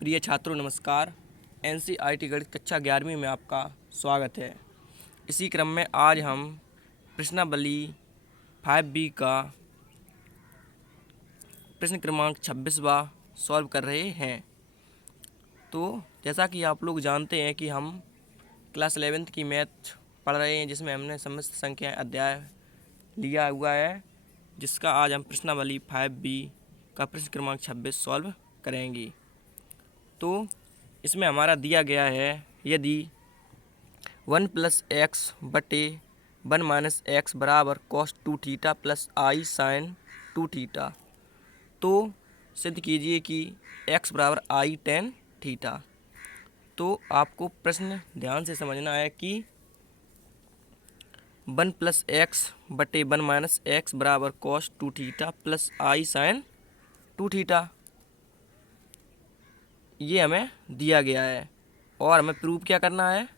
प्रिय छात्रों नमस्कार। एनसीईआरटी गणित कक्षा 11वीं में आपका स्वागत है। इसी क्रम में आज हम प्रश्नावली 5B का प्रश्न क्रमांक 26वां सॉल्व कर रहे हैं। तो जैसा कि आप लोग जानते हैं कि हम क्लास 11th की मैथ पढ़ रहे हैं, जिसमें हमने समस्त संख्या अध्याय लिया हुआ है, जिसका आज हम प्रश्नावली 5B का प्रश्न क्रमांक 26 सॉल्व करेंगे। तो इसमें हमारा दिया गया है, यदि 1 + x बटे 1 - x बराबर cos 2θ प्लस i sin 2θ, तो सिद्ध कीजिए कि x बराबर i tan θ। तो आपको प्रश्न ध्यान से समझना है कि 1 + x बटे 1 - x बराबर cos 2θ प्लस i sin 2θ, ये हमें दिया गया है और हमें प्रूव क्या करना है।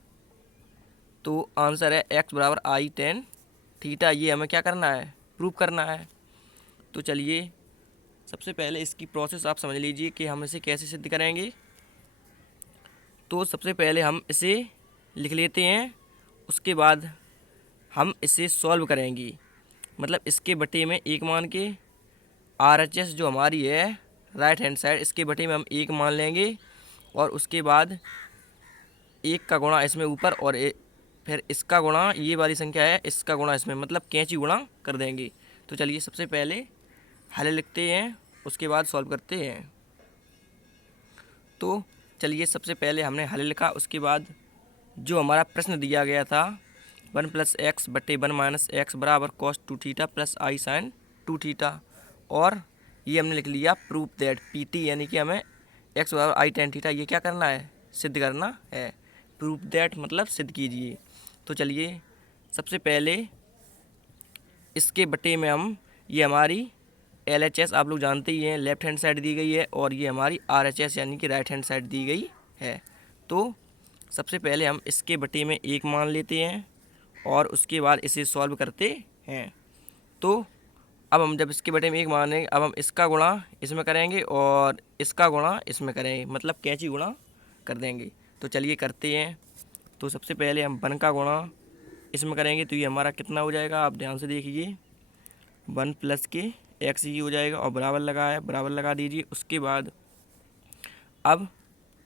तो आंसर है x बराबर i tan θ, ये हमें क्या करना है, प्रूव करना है। तो चलिए सबसे पहले इसकी प्रोसेस आप समझ लीजिए कि हम इसे कैसे सिद्ध करेंगे। तो सबसे पहले हम इसे लिख लेते हैं, उसके बाद हम इसे सॉल्व करेंगे। मतलब इसके बटे में एक मान के RHS जो हमारी है राइट हैंड साइड, इसके बटे में हम एक मान लेंगे और उसके बाद एक का गुणा इसमें ऊपर और फिर इसका गुणा, ये वाली संख्या है इसका गुणा इसमें, मतलब कैंची गुणा कर देंगे। तो चलिए सबसे पहले हल लिखते हैं, उसके बाद सॉल्व करते हैं। तो चलिए सबसे पहले हमने हल लिखा, उसके बाद जो हमारा प्रश्न दिया गया था 1 + x बटे 1 - x बराबर cos 2θ प्लस i sin 2θ, और ये हमने लिख लिया प्रूफ दैट PT, यानी कि हमें x बराबर i tan θ ये क्या करना है, सिद्ध करना है। प्रूफ दैट मतलब सिद्ध कीजिए। तो चलिए सबसे पहले इसके बटे में हम, ये हमारी LHS आप लोग जानते ही हैं लेफ्ट हैंड साइड दी गई है, और ये हमारी RHS यानी कि राइट हैंड साइड दी गई है। तो सबसे पहले हम इसके बटे में एक मान लेते हैं और उसके बाद इसे सॉल्व करते हैं। तो अब हम जब इसके बटे में एक मानेंगे, अब हम इसका गुणा इसमें करेंगे और इसका गुणा इसमें करेंगे, मतलब कैंची गुणा कर देंगे। तो चलिए करते हैं। तो सबसे पहले हम 1 का गुणा इसमें करेंगे, तो ये हमारा कितना हो जाएगा, आप ध्यान से देखिए 1 + के x ही हो जाएगा और बराबर लगा है, बराबर लगा दीजिए। उसके बाद अब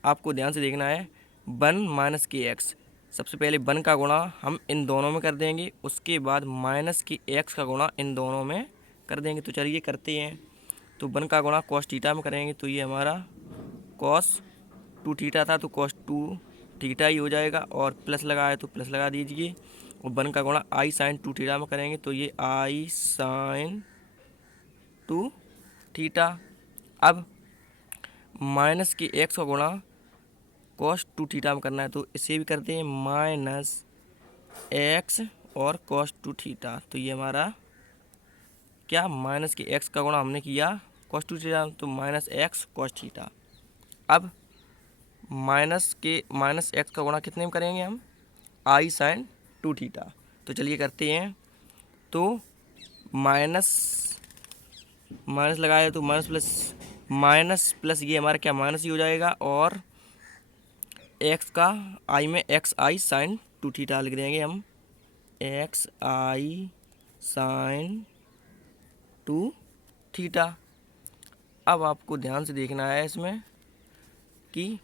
आपको ध्यान से देखना है 1 - के x, सबसे पहले 1 का गुणा हम इन दोनों में कर देंगे, उसके बाद माइनस के x का गुणा इन दोनों में कर देंगे। तो चलिए करते हैं। तो 1 का गुणा cos θ में करेंगे, तो ये हमारा cos 2θ था, तो cos 2θ ही हो जाएगा, और प्लस लगा है तो प्लस लगा दीजिए। और 1 का गुणा i sin 2θ में करेंगे, तो ये i sin 2θ। अब माइनस के x का गुणा cos 2θ में करना है, तो इसे भी करते हैं -x और cos 2θ। तो ये हमारा क्या, माइनस के x का गुणा हमने किया cos 2θ, तो -x cos θ। अब माइनस x का गुणा कितने में करेंगे हम, i sin 2θ। तो चलिए करते हैं। तो माइनस लगाया तो माइनस प्लस ये हमारा क्या, माइनस ही हो जाएगा, और x का i में xi sin 2θ लिख देंगे हम, xi sin 2θ। अब आपको ध्यान से देखना है इसमें कि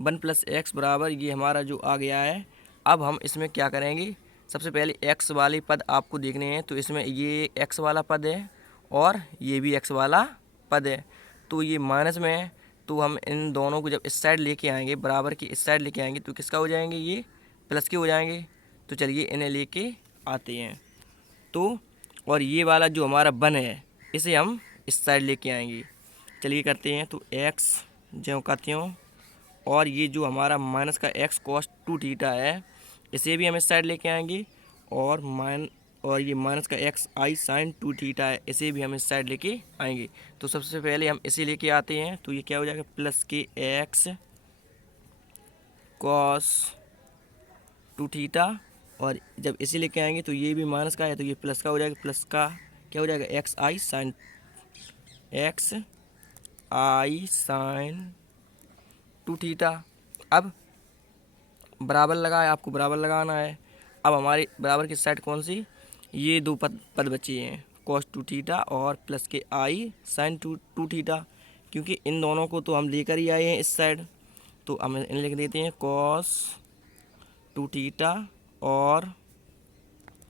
1 + x बराबर ये हमारा जो आ गया है। अब हम इसमें क्या करेंगे, सबसे पहले x वाले पद आपको देखने हैं। तो इसमें ये x वाला पद है और ये भी x वाला पद है, तो ये माइनस में है, तो हम इन दोनों को जब इस साइड लेके आएंगे, बराबर की इस साइड लेके आएंगे, तो किसका हो जाएंगे, ये प्लस के हो जाएंगे। तो चलिए इन्हें लेके आते हैं। तो और ये वाला जो हमारा 1 है, इसे हम इस साइड लेके आएंगे। चलिए करते हैं। तो x ज्यों का त्यों, और ये जो हमारा माइनस का x cos 2θ है, इसे भी हम इस साइड लेके आएंगे, और ये माइनस का xi sin 2θ है, इसे भी हम इस साइड लेके आएंगे। तो सबसे पहले हम इसे लेके आते हैं, तो ये क्या हो जाएगा, प्लस के x cos 2θ, और जब इसे लेके आएंगे तो ये भी माइनस का है, तो ये प्लस का हो जाएगा, प्लस का क्या हो जाएगा, xi sin टू थीटा। अब बराबर लगाया, आपको बराबर लगाना है। अब हमारी बराबर की साइड कौन सी, ये दो पद बचे हैं, कॉस टू थीटा और प्लस के आई साइन टू थीटा, क्योंकि इन दोनों को तो हम लेकर ही आए हैं इस साइड, तो हम इन लिख देते हैं कॉस टू थीटा और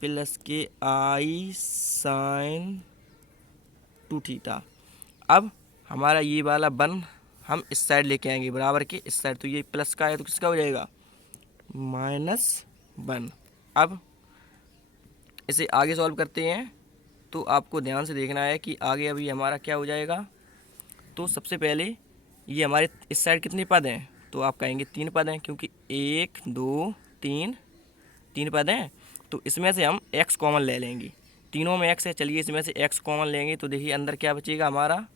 प्लस के आई साइन टू थीटा। अब हमारा ये वाला वन हम इस साइड लेके आएंगे, बराबर के इस साइड, तो ये प्लस का है तो किसका हो जाएगा, -1। अब इसे आगे सॉल्व करते हैं, तो आपको ध्यान से देखना है कि आगे अभी हमारा क्या हो जाएगा। तो सबसे पहले ये हमारे इस साइड कितने पद हैं, तो आप कहेंगे 3 पद हैं, क्योंकि 1 2 3 पद हैं। तो इसमें से हम x कॉमन ले लेंगे, तीनों में x है, चलिए इसमें से x कॉमन लेंगे, तो देखिए अंदर क्या बचेगा हमारा,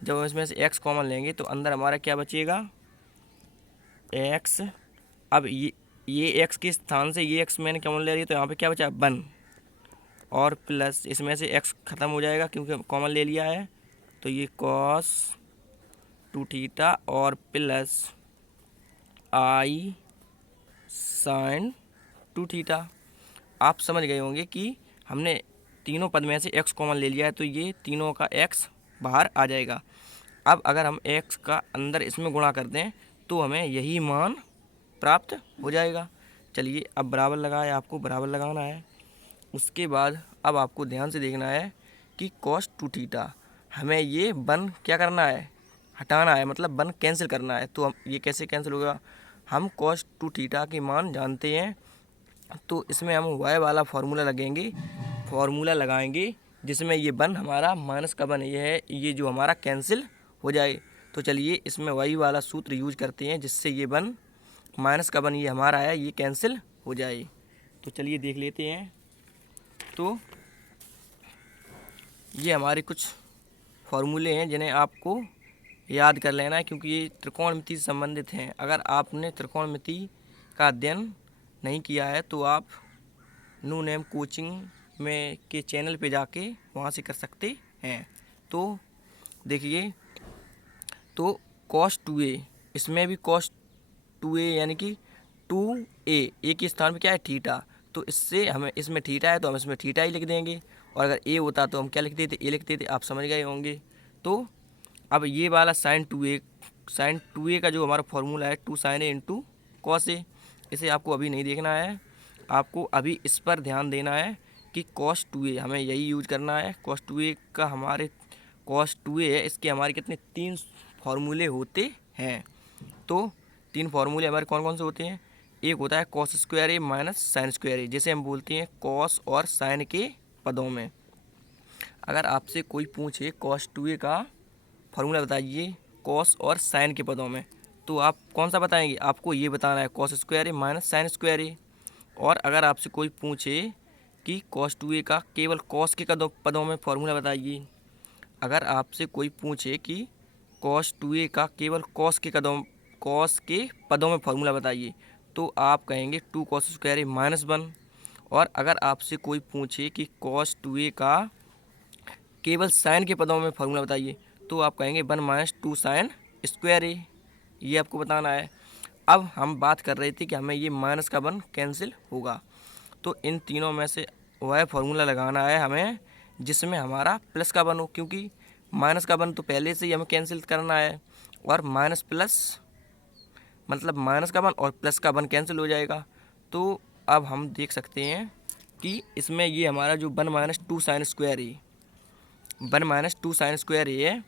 जब हम इसमें से x कॉमन लेंगे तो अंदर हमारा क्या बचेगा, x। अब ये x के स्थान से ये x मैंने कॉमन ले लिया, तो यहाँ पे क्या बचा 1, और प्लस इसमें से x ख़त्म हो जाएगा क्योंकि कॉमन ले लिया है, तो ये कॉस टू थीटा और plus i sign to theta. आप समझ गए होंगे कि हमने तीनों पद में से x कॉमन ले लिया है, तो ये तीनों का x बाहर आ जाएगा। अब अगर हम x का अंदर इसमें गुणा कर दें तो हमें यही मान प्राप्त हो जाएगा। चलिए अब बराबर लगाए, आपको बराबर लगाना है। उसके बाद अब आपको ध्यान से देखना है कि कॉस टू थीटा हमें ये वन क्या करना है, हटाना है, मतलब वन कैंसिल करना है। तो हम ये कैसे कैंसिल होगा, हम कॉस टू थीटा के मान जानते हैं, तो इसमें हम y वाला फार्मूला लगाएंगे जिसमें ये वन हमारा माइनस का वन ये है, ये जो हमारा कैंसिल हो जाए। तो चलिए इसमें y वाला सूत्र यूज करते हैं जिससे ये वन माइनस का वन ये हमारा है ये कैंसिल हो जाए। तो चलिए देख लेते हैं। तो ये हमारे कुछ फार्मूले हैं जिन्हें आपको याद कर लेना है, क्योंकि ये त्रिकोणमिति से संबंधित हैं। अगर आपने त्रिकोणमिति का अध्ययन नहीं किया है तो आप न्यू नेम कोचिंग में के चैनल पे जाके वहाँ से कर सकते हैं। तो देखिए, तो cos 2a, इसमें भी cos 2a यानी कि 2a के स्थान पे क्या है थीटा, तो इससे हमें इसमें थीटा है तो हम इसमें थीटा ही लिख देंगे, और अगर a होता तो हम क्या लिख देते, a लिख देते। आप समझ गए होंगे। तो अब ये वाला साइन 2a का जो हमारा फॉर्मूला है 2 sin a into cos A, इसे आपको अभी नहीं देखना है, आपको अभी इस पर ध्यान देना है कि cos 2a हमें यही यूज करना है। cos 2a का हमारे cos 2a है, इसके हमारे कितने 3 फार्मूले होते हैं। तो 3 फार्मूले हमारे कौन कौन से होते हैं, एक होता है cos स्क्वायर ए माइनस साइन स्क्वायर ए, जिसे हम बोलते हैं cos और साइन के पदों में। अगर आपसे कोई पूछे cos 2a का फार्मूला बताइए cos और साइन के पदों में, तो आप कौन सा बताएंगे, आपको ये बताना है cos स्क्वायर ए माइनस साइन स्क्वायर ए। और अगर आपसे कोई पूछे कि cos 2a का केवल cos के पदों में फार्मूला बताइए, अगर आपसे कोई पूछे कि cos 2a का केवल cos के पदों में फार्मूला बताइए, तो आप कहेंगे 2 cos स्क्वायर ए माइनस 1। और अगर आपसे कोई पूछे कि cos 2a का केवल साइन के पदों में फार्मूला बताइए, तो आप कहेंगे 1 माइनस 2 साइन स्क्वायर ए। ये आपको बताना है। अब हम बात कर रहे थे कि हमें ये माइनस का 1 कैंसिल होगा, तो इन तीनों में से वह फार्मूला लगाना है हमें जिसमें हमारा प्लस का 1 हो, क्योंकि माइनस का 1 तो पहले से ही हमें कैंसिल करना है, और माइनस प्लस मतलब माइनस का 1 और प्लस का 1 कैंसिल हो जाएगा। तो अब हम देख सकते हैं कि इसमें ये हमारा जो 1 माइनस 2 साइन स्क्वायर ए 1 माइनस 2 साइन स्क्वायर है,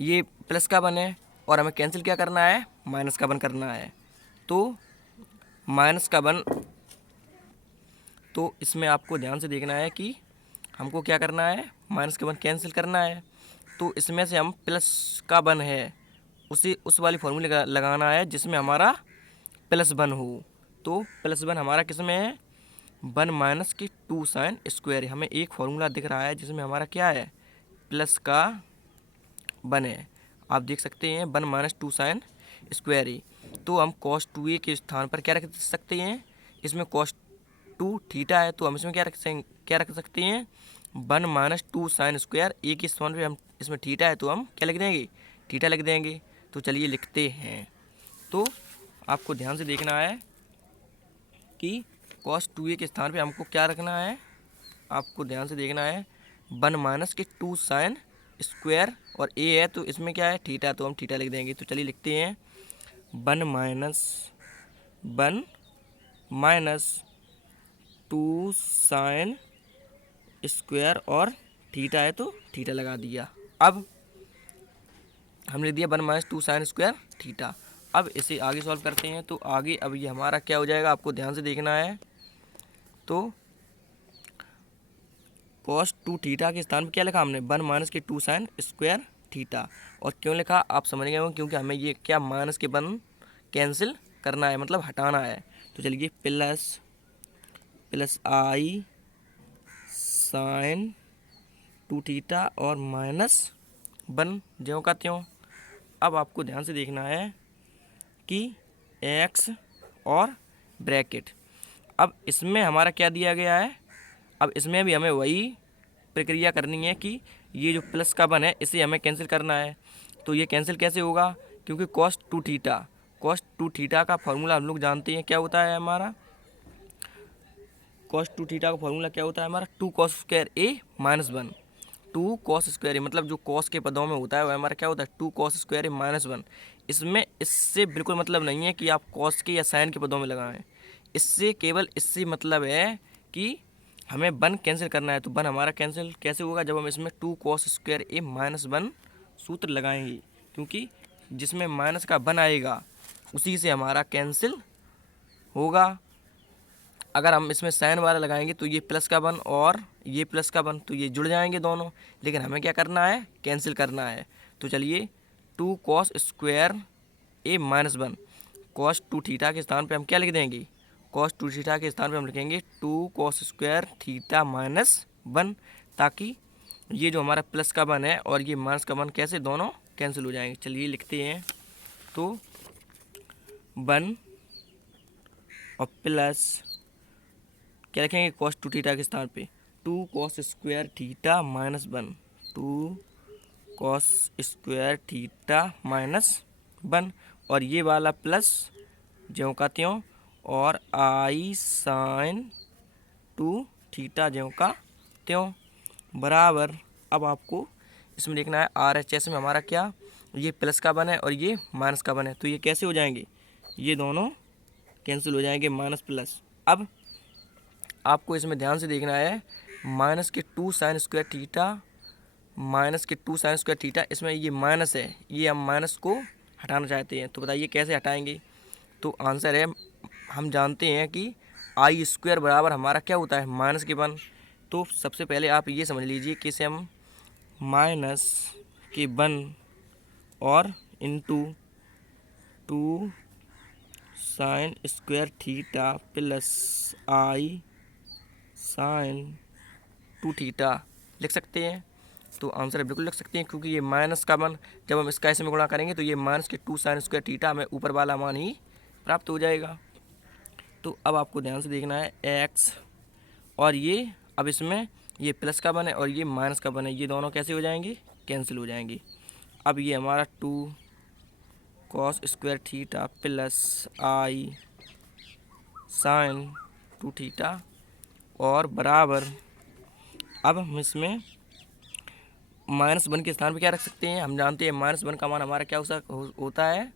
ये प्लस का 1 है, और हमें कैंसिल क्या करना है, माइनस का 1 करना है। तो माइनस का 1, तो इसमें आपको ध्यान से देखना है कि हमको क्या करना है, माइनस का 1 कैंसिल करना है। तो इसमें से हम प्लस का 1 है उस वाली फॉर्मूले का लगाना है जिसमें हमारा प्लस 1 हो। तो प्लस 1 हमारा किस में है, 1 माइनस की 2 साइन स्क्वायर। हमें एक फार्मूला दिख रहा है जिसमें हमारा क्या है, प्लस का 1 है। आप देख सकते हैं 1 माइनस 2 साइन स्क्वायर। तो हम cos 2a के स्थान पर क्या रख सकते हैं, इसमें cos 2 थीटा है, तो हम इसमें क्या रख सकते हैं 1 माइनस 2 साइन स्क्वायर ए के स्थान पर हम इसमें थीटा है तो हम क्या लिख देंगे, थीटा लिख देंगे। तो चलिए लिखते हैं। तो आपको ध्यान से देखना है कि cos 2a के स्थान पे हमको क्या रखना है, आपको ध्यान से देखना है 1 माइनस के 2 साइन स्क्वायर, और a है तो इसमें क्या है थीटा, तो हम थीटा लिख देंगे। तो चलिए लिखते हैं 1 माइनस 2 साइन स्क्वायर और थीटा है तो थीटा लगा दिया। अब हमने दिया 1 माइनस 2 साइन स्क्वायर थीटा। अब इसे आगे सॉल्व करते हैं। तो आगे अब ये हमारा क्या हो जाएगा, आपको ध्यान से देखना है। तो cos 2 थीटा के स्थान पर क्या लिखा हमने 1 माइनस के 2 साइन स्क्वायर थीटा। और क्यों लिखा आप समझ गए हो, क्योंकि हमें ये क्या माइनस के 1 कैंसिल करना है, मतलब हटाना है। तो चलिए प्लस आई साइन 2 थीटा और -1 ज्यों का त्यों। अब आपको ध्यान से देखना है कि x और ब्रैकेट, अब इसमें हमारा क्या दिया गया है, अब इसमें भी हमें वही प्रक्रिया करनी है कि ये जो प्लस का 1 है इसे हमें कैंसिल करना है। तो ये कैंसिल कैसे होगा, क्योंकि cos 2 थीटा का फॉर्मूला हम लोग जानते हैं क्या होता है हमारा, cos 2 थीटा का फॉर्मूला क्या होता है हमारा 2 cos square a -1। 2 cos square a मतलब जो cos के पदों में होता है वह हमारा क्या होता है 2 cos स्क्वायर a -1। इसमें इससे बिल्कुल मतलब नहीं है कि आप cos के या sin के पदों में लगाएं, इससे केवल इससे मतलब है कि हमें 1 कैंसिल करना है। तो 1 हमारा कैंसिल कैसे होगा, जब हम इसमें 2 cos स्क्वायर a -1 सूत्र लगाएंगे, क्योंकि जिसमें माइनस का 1 आएगा उसी से हमारा कैंसिल होगा। अगर हम इसमें साइन वाला लगाएंगे तो ये प्लस का 1 और ये प्लस का 1, तो ये जुड़ जाएंगे दोनों, लेकिन हमें क्या करना है कैंसिल करना है। तो चलिए 2 cos square a -1 cos 2 theta के स्थान पे हम क्या लिख देंगे, cos 2 थीटा के स्थान पे हम लिखेंगे 2 cos स्क्वायर थीटा -1, ताकि ये जो हमारा प्लस का 1 है और ये माइनस का 1 कैसे दोनों कैंसिल हो जाएंगे। चलिए लिखते हैं। तो 1 और प्लस क्या लिखेंगे cos 2 थीटा के स्थान पे 2 cos square theta -1, 2 cos square theta -1, और ये वाला प्लस ज्यों का त्यों, और आई साइन 2 थीटा ज्यों का त्यों बराबर। अब आपको इसमें देखना है RHS में हमारा क्या, ये प्लस का 1 है और ये माइनस का 1 है, तो ये कैसे हो जाएंगे, ये दोनों कैंसिल हो जाएंगे माइनस प्लस। अब आपको इसमें ध्यान से देखना है माइनस के 2 साइन स्क्वायर थीटा, इसमें ये माइनस है, ये हम माइनस को हटाना चाहते हैं। तो बताइए कैसे हटाएंगे। तो आंसर है, हम जानते हैं कि आई स्क्वायर बराबर हमारा क्या होता है माइनस के 1। तो सबसे पहले आप ये समझ लीजिए कि इसे हम माइनस के 1 और into 2 sine square theta plus i sine 2 theta लिख सकते हैं। तो आंसर बिल्कुल लिख सकते हैं, क्योंकि ये माइनस का 1 जब हम इसका इसमें गुणा करेंगे तो ये माइनस के 2 साइन स्क्वायर थीटा हमें ऊपर वाला मान ही प्राप्त हो जाएगा। तो अब आपको ध्यान से देखना है x और ये, अब इसमें ये प्लस का 1 है और ये माइनस का 1 है, ये दोनों कैसे हो जाएंगे कैंसिल हो जाएंगे। अब ये हमारा 2 cos square theta plus i sine 2 theta और बराबर। अब हम इसमें -1 के स्थान पे क्या रख सकते हैं, हम जानते हैं -1 का मान हमारा क्या होता है,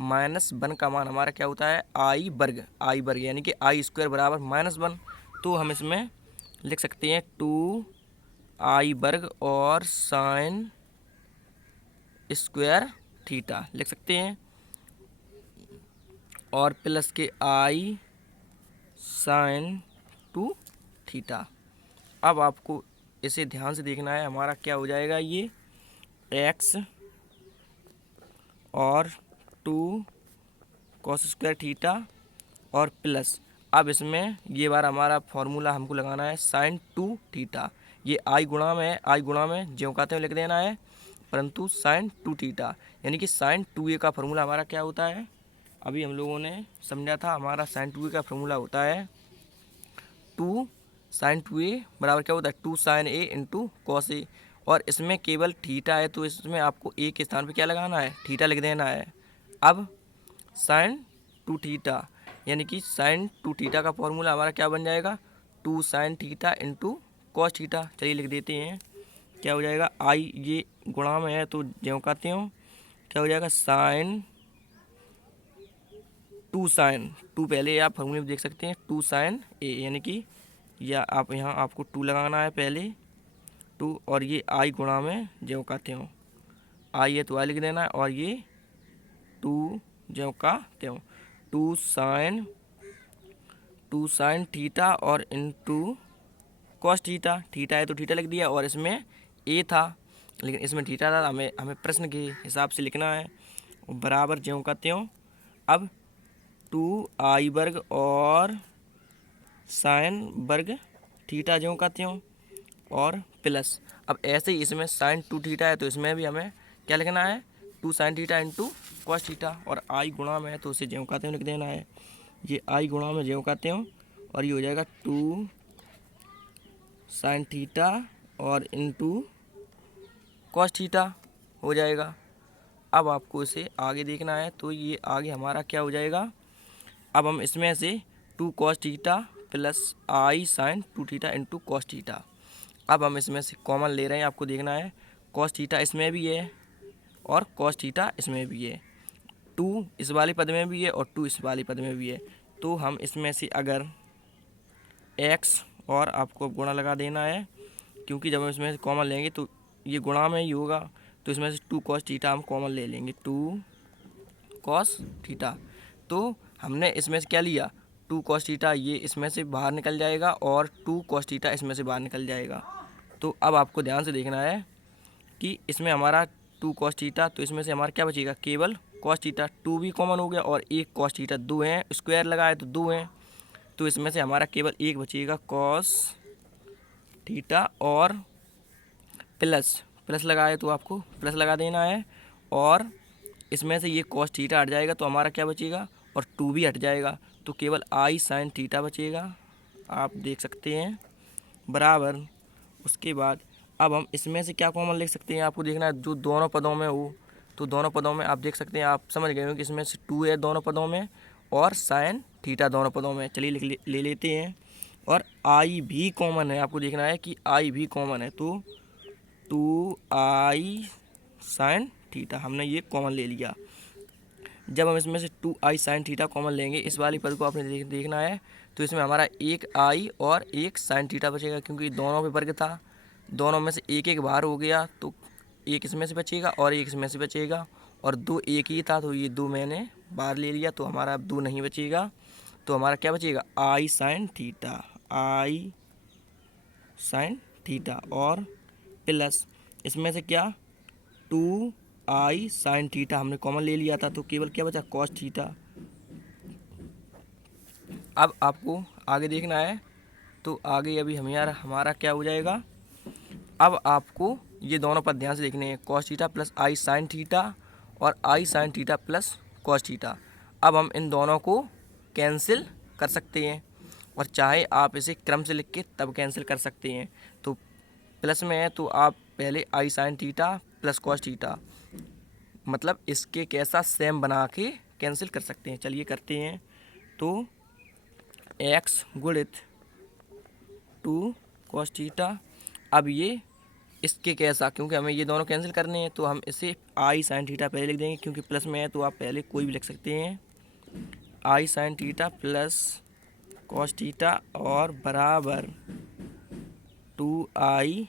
-1 का मान हमारा क्या होता है आई वर्ग, यानी कि आई स्क्वायर बराबर -1। तो हम इसमें लिख सकते हैं 2 आई वर्ग और साइन स्क्वायर थीटा लिख सकते हैं, और प्लस के आई साइन 2 थीटा। अब आपको इसे ध्यान से देखना है, हमारा क्या हो जाएगा, ये x और 2 cos स्क्वायर थीटा और प्लस, अब इसमें ये बार हमारा फॉर्मूला हमको लगाना है साइन 2 थीटा, ये आई गुणा में ज्यों का त्यों लिख देना है, परंतु साइन 2 थीटा, यानी कि साइन 2a का फॉर्मूला हमारा क्या होता है, अभी हम लोगों ने समझा था, हमारा साइन 2a का फॉर्मूला होता है 2 साइन 2a बराबर क्या होता है 2 sign a into cos A, और इसमें केवल थीटा है तो इसमें आपको a के स्थान पे क्या लगाना है थीटा लिख देना है। अब साइन 2 थीटा, यानी कि साइन 2 थीटा का फॉर्मूला हमारा क्या बन जाएगा, 2 sine theta into cos theta. चलिए लिख देते हैं, क्या हो जाएगा, आई ये गुणा में है तो ज्यों कहते हो, क्या हो जाएगा साइन 2 साइन 2, पहले आप फॉर्मूले में देख सकते हैं 2 साइन ए, यानी कि या आप यहाँ आपको 2 लगाना है पहले 2, और ये आई गुणा में ज्यों कहते हो, आई है तो आई लिख देना है, और ये 2 ज्यों का त्यों 2 साइन थीटा और इंटू कॉस थीटा, थीटा है तो थीटा लिख दिया, और इसमें ए था लेकिन इसमें थीटा था, हमें प्रश्न के हिसाब से लिखना है, बराबर ज्यों का त्यों। अब 2 वर्ग और साइन वर्ग थीटा ज्यों का त्यों और प्लस, अब ऐसे ही इसमें साइन 2 थीटा है तो इसमें भी हमें क्या लिखना है, 2 sine theta into cos theta, और आई गुणा में है तो उसे ज्यों का त्यों लिख देना है, ये आई गुणा में ज्यों का त्यों, और ये हो जाएगा 2 साइन थीटा और इंटू कॉस थीटा हो जाएगा। अब आपको इसे आगे देखना है तो ये आगे हमारा क्या हो जाएगा, अब हम इसमें से 2 cos theta plus i sine 2 theta into cos theta, अब हम इसमें से कॉमन ले रहे हैं, आपको देखना है कॉस थीटा इसमें भी है और कॉस थीटा इसमें भी है, 2 इस वाले पद में भी है और 2 इस वाले पद में भी है, तो हम इसमें से अगर x और आपको गुणा लगा देना है, क्योंकि जब हम इसमें से कॉमन लेंगे तो ये गुणा में ही होगा, तो इसमें से 2 कॉस थीटा हम कॉमन ले लेंगे, 2 कॉस थीटा, तो हमने इसमें से क्या लिया, 2 कॉस थीटा, ये इसमें से बाहर निकल जाएगा और 2 कॉस थीटा इसमें से बाहर निकल जाएगा। तो अब आपको ध्यान से देखना है कि इसमें हमारा 2 कॉस थीटा, तो इसमें से हमारा क्या बचेगा, केवल कॉस थीटा, 2 भी कॉमन हो गया और एक कॉस थीटा, 2 हैं, स्क्वायर लगाए तो 2 हैं, तो इसमें से हमारा केवल एक बचेगा कॉस थीटा और प्लस लगाए तो आपको प्लस लगा देना है, और इसमें से ये कॉस थीटा हट जाएगा तो हमारा क्या बचेगा, और 2 भी हट जाएगा, तो केवल आई साइन थीटा बचेगा, आप देख सकते हैं, बराबर। उसके बाद अब हम इसमें से क्या कॉमन लिख सकते हैं, आपको देखना है जो दोनों पदों में हो, तो दोनों पदों में आप देख सकते हैं, आप समझ गए हो कि इसमें से 2 है दोनों पदों में और साइन थीटा दोनों पदों में, चलिए ले लेते हैं, और आई भी कॉमन है, आपको देखना है कि आई भी कॉमन है, तो 2 आई साइन थीटा हमने ये कॉमन ले लिया। जब हम इसमें से 2 आई साइन थीटा कॉमन लेंगे, इस वाली पद को आपने देखना है, तो इसमें हमारा एक आई और एक साइन थीटा बचेगा, क्योंकि दोनों पे वर्ग था, दोनों में से एक एक बाहर हो गया, तो एक इसमें से बचेगा और एक इसमें से बचेगा, और 2 एक ही था तो ये 2 मैंने बाहर ले लिया, तो हमारा अब 2 नहीं बचेगा, तो हमारा क्या बचेगा, आई साइन थीटा और प्लस इसमें से क्या 2 आई साइन थीटा हमने कॉमन ले लिया था, तो केवल क्या बचा, कॉस थीटा। अब आपको आगे देखना है, तो आगे अभी हमारा क्या हो जाएगा, अब आपको ये दोनों पद ध्यान से देखने हैं, cos theta plus i sine theta और i sine theta plus cos theta. अब हम इन दोनों को कैंसिल कर सकते हैं, और चाहे आप इसे क्रम से लिख के तब कैंसिल कर सकते हैं, तो प्लस में है तो आप पहले i sine theta plus cos theta, मतलब इसके कैसा सेम बना के कैंसिल कर सकते हैं, चलिए करते हैं, तो x गुणित 2 कॉस थीटा, अब ये इसके कैसा, क्योंकि हमें ये दोनों कैंसिल करने हैं तो हम इसे आई साइन थीटा पहले लिख देंगे, क्योंकि प्लस में है तो आप पहले कोई भी लिख सकते हैं, i sine theta plus cos theta और बराबर 2 आई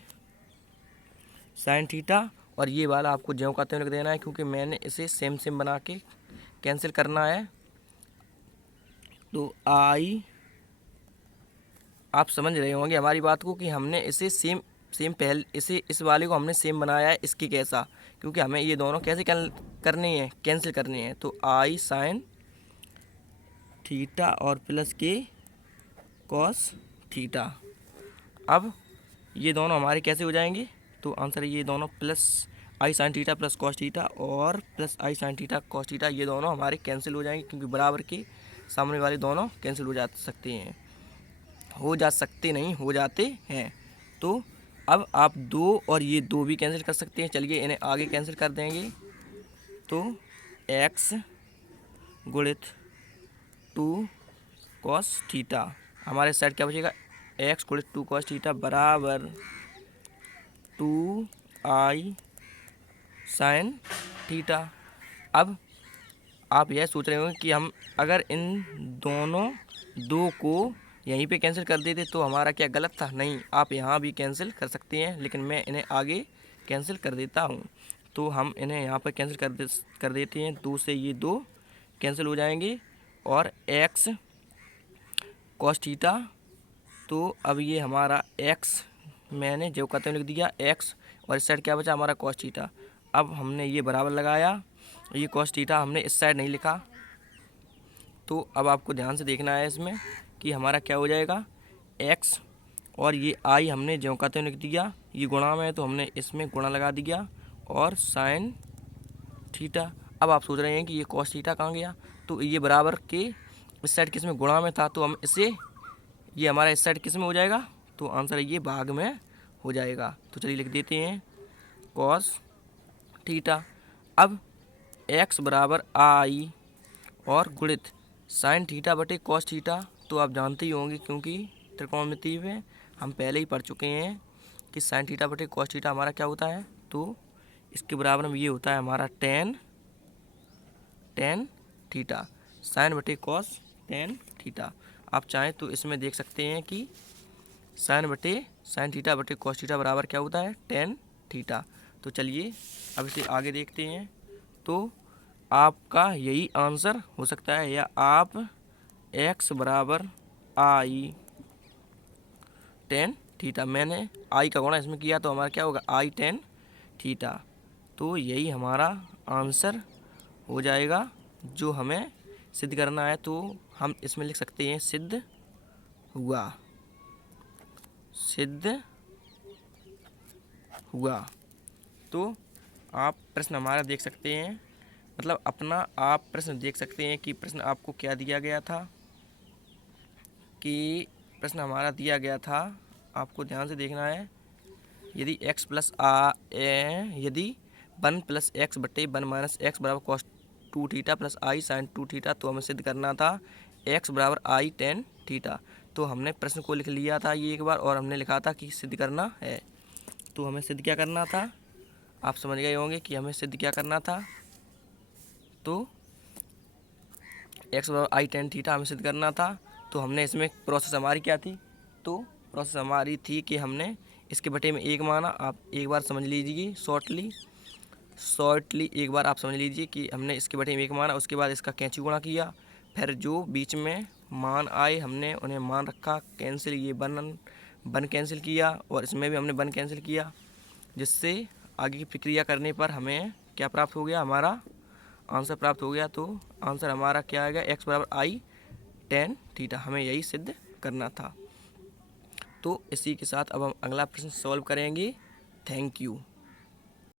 साइन थीटा, और ये वाला आपको ज्यों का त्यों लिख देना है, क्योंकि मैंने इसे सेम बना के कैंसिल करना है, तो आई, आप समझ रहे होंगे हमारी बात को कि हमने इसे सेम पहले इस वाले को हमने सेम बनाया है इसके कैसा, क्योंकि हमें ये दोनों कैसे करनी है, कैंसिल करनी है, तो आई साइन थीटा और प्लस के कॉस थीटा। अब ये दोनों हमारे कैसे हो जाएंगे, तो आंसर है ये दोनों plus i sine theta plus cos theta और plus i sine theta cos theta, ये दोनों हमारे कैंसिल हो जाएंगे, क्योंकि बराबर के सामने वाले दोनों कैंसिल हो जाते हैं, तो अब आप 2 और ये 2 भी कैंसिल कर सकते हैं, चलिए इन्हें आगे कैंसिल कर देंगे, तो x गुणित 2 cos थीटा। हमारे साइड क्या बचेगा, x गुणित 2 cos थीटा बराबर 2i sin थीटा। अब आप यह सोच रहे होंगे कि हम अगर इन दोनों दो को यहीं पे कैंसिल कर देते तो हमारा क्या गलत था? नहीं, आप यहाँ भी कैंसिल कर सकते हैं, लेकिन मैं इन्हें आगे कैंसिल कर देता हूँ। तो हम इन्हें यहाँ पर कैंसिल कर देते हैं। 2 से ये 2 कैंसिल हो जाएंगे और x cos थीटा, तो अब ये हमारा x मैंने जो कहते हुए लिख दिया x, और इस साइड क्या बचा हमारा cos थीटा। अब हमने ये बराबर लगाया, ये cos थीटा हमने इस साइड नहीं लिखा, तो अब आपको ध्यान से देखना है इसमें कि हमारा क्या हो जाएगा, x और ये i हमने जो कहते हुए लिख दिया, ये गुणा में है तो हमने इसमें गुणा लगा दिया और sin थीटा। अब आप सोच रहे हैं कि ये cos थीटा कहाँ गया, तो ये बराबर के इस साइड किस में गुणा में था, तो हम इसे ये हमारा इस साइड किस में हो जाएगा, तो आंसर ये भाग में हो जाएगा। तो चलिए लिख देते हैं cos थीटा। अब x बराबर i और गुणित sin थीटा बटे cos थीटा, तो आप जानते ही होंगे क्योंकि त्रिकोणमिति में हम पहले ही पढ़ चुके हैं कि sin थीटा बटे cos थीटा हमारा क्या होता है, तो इसके बराबर में ये होता है हमारा tan थीटा, sin बटे cos tan थीटा। आप चाहें तो इसमें देख सकते हैं कि sin थीटा बटे cos थीटा बराबर क्या होता है, tan थीटा। तो चलिए अब इसे आगे देखते हैं। तो आपका यही आंसर हो सकता है, या आप x बराबर i tan थीटा, मैंने i का गुणा इसमें किया तो हमारा क्या होगा i tan थीटा। तो यही हमारा आंसर हो जाएगा जो हमें सिद्ध करना है। तो हम इसमें लिख सकते हैं सिद्ध हुआ। तो आप प्रश्न हमारा देख सकते हैं, मतलब अपना आप प्रश्न देख सकते हैं कि प्रश्न आपको क्या दिया गया था, कि प्रश्न हमारा दिया गया था, आपको ध्यान से देखना है। यदि x प्लस यदि 1 प्लस एक्स बटे 1 माइनस एक्स बराबर cos 2 theta plus i sin 2 theta, तो हमें सिद्ध करना था x बराबर i tan थीटा। तो हमने प्रश्न को लिख लिया था ये एक बार, और हमने लिखा था कि सिद्ध करना है। तो हमें सिद्ध क्या करना था, आप समझ गए होंगे कि हमें सिद्ध क्या करना था। तो x बराबर i tan थीटा हमें सिद्ध करना था। तो हमने इसमें प्रोसेस हमारी क्या थी, तो प्रोसेस हमारी थी कि हमने इसके बटे में 1 माना। आप एक बार समझ लीजिए शॉर्टली एक बार आप समझ लीजिए कि हमने इसके बटे में 1 माना, उसके बाद इसका कैंची गुणा किया, फिर जो बीच में मान आए हमने उन्हें मान रखा, कैंसिल, ये बन कैंसिल किया, और इसमें भी हमने बन कैंसिल किया, जिससे आगे की प्रक्रिया करने पर हमें क्या प्राप्त हो गया, हमारा आंसर प्राप्त हो गया। तो आंसर हमारा क्या आएगा, x बराबर i tan थीटा। हमें यही सिद्ध करना था। तो इसी के साथ अब हम अगला प्रश्न सॉल्व करेंगे। Thank you.